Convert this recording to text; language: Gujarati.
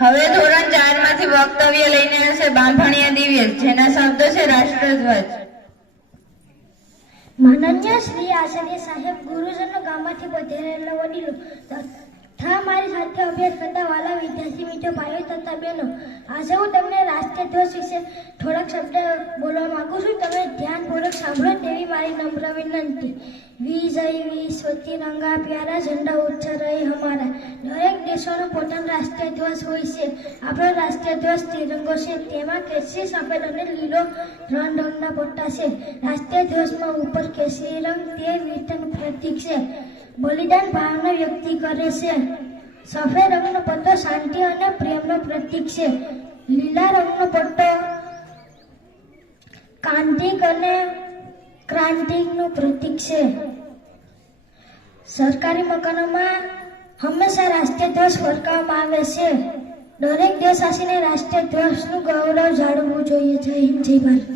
હવે ધોરણ ચારમાંથી વક્તવ્ય લઈને આવશે બાંભણિયા દિવ્ય, જેના શબ્દો છે રાષ્ટ્રધ્વજ. માનનીય શ્રી આચાર્ય સાહેબ ગુરુજનો ગામમાંથી પધારેલા વડીલો તથા મારી સાથે અભ્યાસ કરતા વાલા વિદ્યાર્થી મિત્રો, ભાઈઓ તથા બહેનો આજે હું તમને રાષ્ટ્રીય ધ્વજ વિશે થોડાક શબ્દ બોલવા માંગુ છું. તમે ધ્યાનપૂર્વક સાંભળો, તેવી મારી નમ્ર વિનંતી. વિજય, વિશ્વ રંગા પ્યારા, ઝંડા ઊંચા રહે હમારા. દરેક દેશોનો પોતાનો રાષ્ટ્રીય ધ્વજ હોય છે. આપણો રાષ્ટ્રીય ધ્વજ તિરંગો છે. તેમાં કેસરી સફેદ અને લીલો ત્રણ રંગના પટ્ટા છે. રાષ્ટ્રીય ધ્વજમાં ઉપર કેસરી રંગ, તે વીરતાનું પ્રતીક છે. બલિદાન ભાવના વ્યક્તિ કરે છે. સફેદ રંગનો પટ્ટો શાંતિ અને પ્રેમનો પ્રતીક છે. લીલા રંગનો પટ્ટો કાંતિક અને ક્રાંતિકનું પ્રતીક છે. સરકારી મકાનોમાં હંમેશા રાષ્ટ્રીય ધ્વજ ફરકાવવામાં આવે છે. દરેક દેશવાસીને રાષ્ટ્રીય ધ્વજનું ગૌરવ જાળવવું જોઈએ. જય જય ભારત.